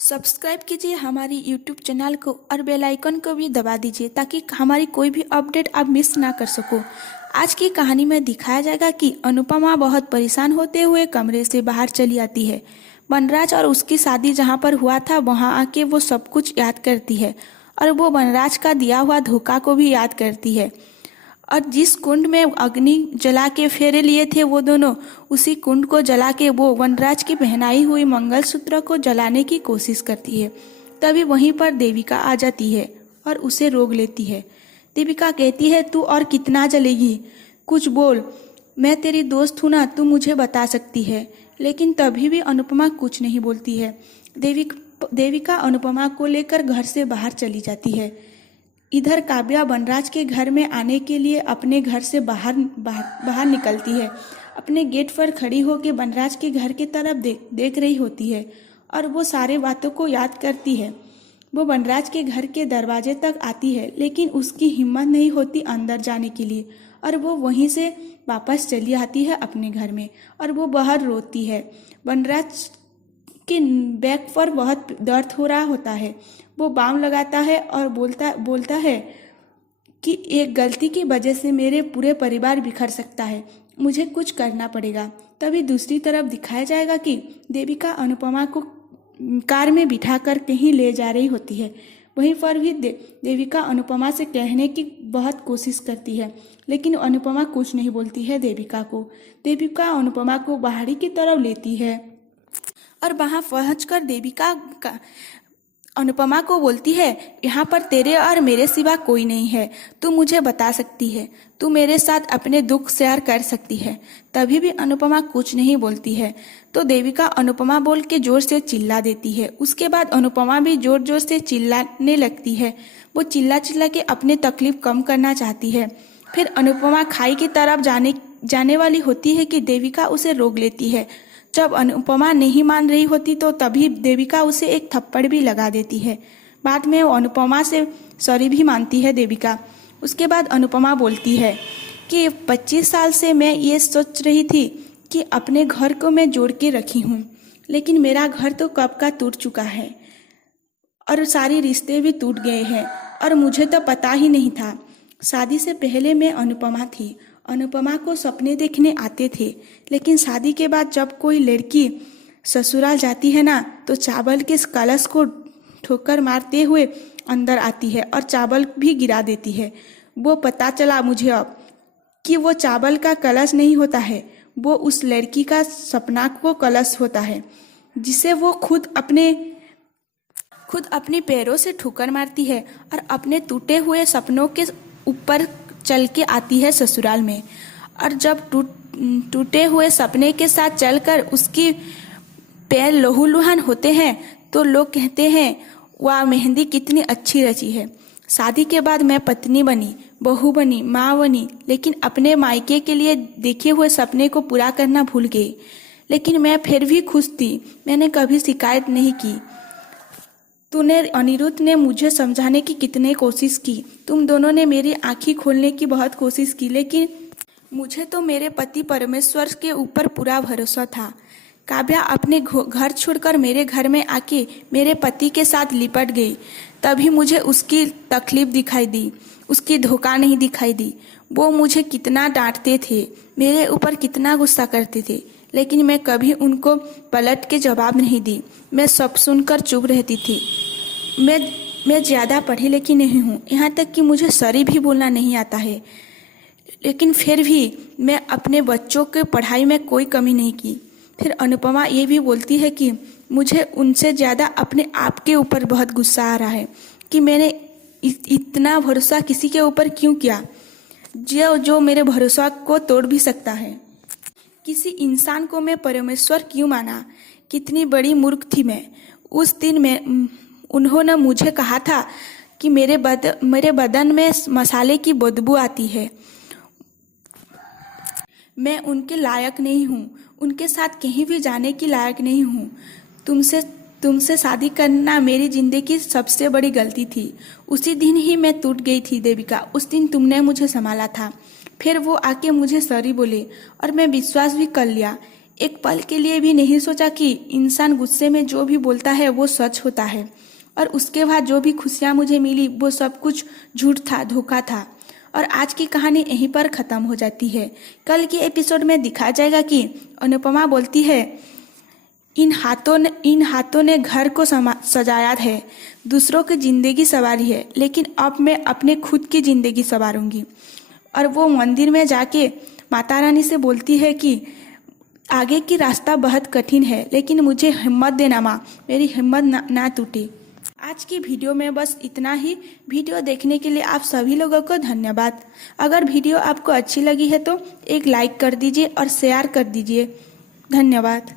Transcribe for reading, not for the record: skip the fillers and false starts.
Subscribe कीजिए हमारी YouTube channel को और बेल आइकन को भी दबा दीजिए ताकि हमारी कोई भी अपडेट आप मिस ना कर सको। आज की कहानी में दिखाया जाएगा कि अनुपमा बहुत परेशान होते हुए कमरे से बाहर चली आती है। वनराज और उसकी शादी जहाँ पर हुआ था वहाँ आके वो सब कुछ याद करती है और वो वनराज का दिया हुआ धोखा को भी याद करती है। और जिस कुंड में अग्नि जला के फेरे लिए थे वो दोनों, उसी कुंड को जला के वो वनराज की पहनाई हुई मंगलसूत्र को जलाने की कोशिश करती है। तभी वहीं पर देविका आ जाती है और उसे रोक लेती है। देविका कहती है, तू और कितना जलेगी, कुछ बोल, मैं तेरी दोस्त हूँ ना, तू मुझे बता सकती है। लेकिन तभी भी अनुपमा कुछ नहीं बोलती है। देविका अनुपमा को लेकर घर से बाहर चली जाती है। इधर काव्या वनराज के घर में आने के लिए अपने घर से बाहर निकलती है। अपने गेट पर खड़ी होकर वनराज के घर की तरफ देख रही होती है और वो सारे बातों को याद करती है। वो वनराज के घर के दरवाजे तक आती है लेकिन उसकी हिम्मत नहीं होती अंदर जाने के लिए और वो वहीं से वापस चली आती है अपने घर में और वो बाहर रोती है। वनराज के बैक पर बहुत दर्द हो रहा होता है। वो बाम लगाता है और बोलता है कि एक गलती की वजह से मेरे पूरे परिवार बिखर सकता है, मुझे कुछ करना पड़ेगा। तभी दूसरी तरफ दिखाया जाएगा कि देविका अनुपमा को कार में बिठाकर कहीं ले जा रही होती है। वहीं पर भी देविका अनुपमा से कहने की बहुत कोशिश करती है लेकिन अनुपमा कुछ नहीं बोलती है देविका अनुपमा को बाहरी की तरफ लेती है और वहां पहुंचकर देविका अनुपमा को बोलती है, यहाँ पर तेरे और मेरे सिवा कोई नहीं है, तू मुझे बता सकती है, तू मेरे साथ अपने दुख शेयर कर सकती है। तभी भी अनुपमा कुछ नहीं बोलती है तो देविका अनुपमा बोल के जोर से चिल्ला देती है। उसके बाद अनुपमा भी जोर जोर से चिल्लाने लगती है। वो चिल्ला के अपनी तकलीफ कम करना चाहती है। फिर अनुपमा खाई की तरफ जाने वाली होती है कि देविका उसे रोक लेती है। जब अनुपमा नहीं मान रही होती तो तभी देविका उसे एक थप्पड़ भी लगा देती है। बाद में वो अनुपमा से सॉरी भी मानती है देविका। उसके बाद अनुपमा बोलती है कि 25 साल से मैं ये सोच रही थी कि अपने घर को मैं जोड़ के रखी हूँ, लेकिन मेरा घर तो कब का टूट चुका है और सारे रिश्ते भी टूट गए हैं और मुझे तो पता ही नहीं था। शादी से पहले मैं अनुपमा थी, अनुपमा को सपने देखने आते थे, लेकिन शादी के बाद जब कोई लड़की ससुराल जाती है ना तो चावल के कलश को ठोकर मारते हुए अंदर आती है और चावल भी गिरा देती है। वो पता चला मुझे अब कि वो चावल का कलश नहीं होता है, वो उस लड़की का सपना को कलश होता है जिसे वो खुद अपने पैरों से ठोकर मारती है और अपने टूटे हुए सपनों के ऊपर चल के आती है ससुराल में। और जब टूटे हुए सपने के साथ चलकर उसकी पैर लहूलुहान होते हैं तो लोग कहते हैं, वाह मेहंदी कितनी अच्छी रची है। शादी के बाद मैं पत्नी बनी, बहू बनी, माँ बनी, लेकिन अपने मायके के लिए देखे हुए सपने को पूरा करना भूल गई। लेकिन मैं फिर भी खुश थी, मैंने कभी शिकायत नहीं की। अनिरुद्ध ने मुझे समझाने की कितनी कोशिश की, तुम दोनों ने मेरी आंखें खोलने की बहुत कोशिश की, लेकिन मुझे तो मेरे पति परमेश्वर के ऊपर पूरा भरोसा था। काव्या अपने घर छोड़कर मेरे घर में आके मेरे पति के साथ लिपट गई। तभी मुझे उसकी तकलीफ दिखाई दी, उसकी धोखा नहीं दिखाई दी। वो मुझे कितना डांटते थे, मेरे ऊपर कितना गुस्सा करते थे, लेकिन मैं कभी उनको पलट के जवाब नहीं दी। मैं सब सुनकर चुप रहती थी। मैं ज़्यादा पढ़ी लिखी नहीं हूँ, यहाँ तक कि मुझे सॉरी भी बोलना नहीं आता है, लेकिन फिर भी मैं अपने बच्चों के पढ़ाई में कोई कमी नहीं की। फिर अनुपमा ये भी बोलती है कि मुझे उनसे ज़्यादा अपने आप के ऊपर बहुत गुस्सा आ रहा है कि मैंने इतना भरोसा किसी के ऊपर क्यों किया जो मेरे भरोसा को तोड़ भी सकता है। किसी इंसान को मैं परमेश्वर क्यों माना, कितनी बड़ी मूर्ख थी मैं। उस दिन उन्होंने मुझे कहा था कि मेरे बदन में मसाले की बदबू आती है, मैं उनके लायक नहीं हूँ, उनके साथ कहीं भी जाने की लायक नहीं हूँ। तुमसे शादी करना मेरी जिंदगी की सबसे बड़ी गलती थी। उसी दिन ही मैं टूट गई थी देविका, उस दिन तुमने मुझे संभाला था। फिर वो आके मुझे सॉरी बोले और मैं विश्वास भी कर लिया। एक पल के लिए भी नहीं सोचा कि इंसान गुस्से में जो भी बोलता है वो सच होता है, और उसके बाद जो भी खुशियाँ मुझे मिली वो सब कुछ झूठ था, धोखा था। और आज की कहानी यहीं पर ख़त्म हो जाती है। कल के एपिसोड में दिखाया जाएगा कि अनुपमा बोलती है, इन हाथों ने घर को सजाया है, दूसरों की ज़िंदगी संवारी है, लेकिन अब मैं अपने खुद की ज़िंदगी संवारूंगी। और वो मंदिर में जाके माता रानी से बोलती है कि आगे की रास्ता बहुत कठिन है, लेकिन मुझे हिम्मत देना माँ, मेरी हिम्मत ना टूटे। आज की वीडियो में बस इतना ही। वीडियो देखने के लिए आप सभी लोगों को धन्यवाद। अगर वीडियो आपको अच्छी लगी है तो एक लाइक कर दीजिए और शेयर कर दीजिए। धन्यवाद।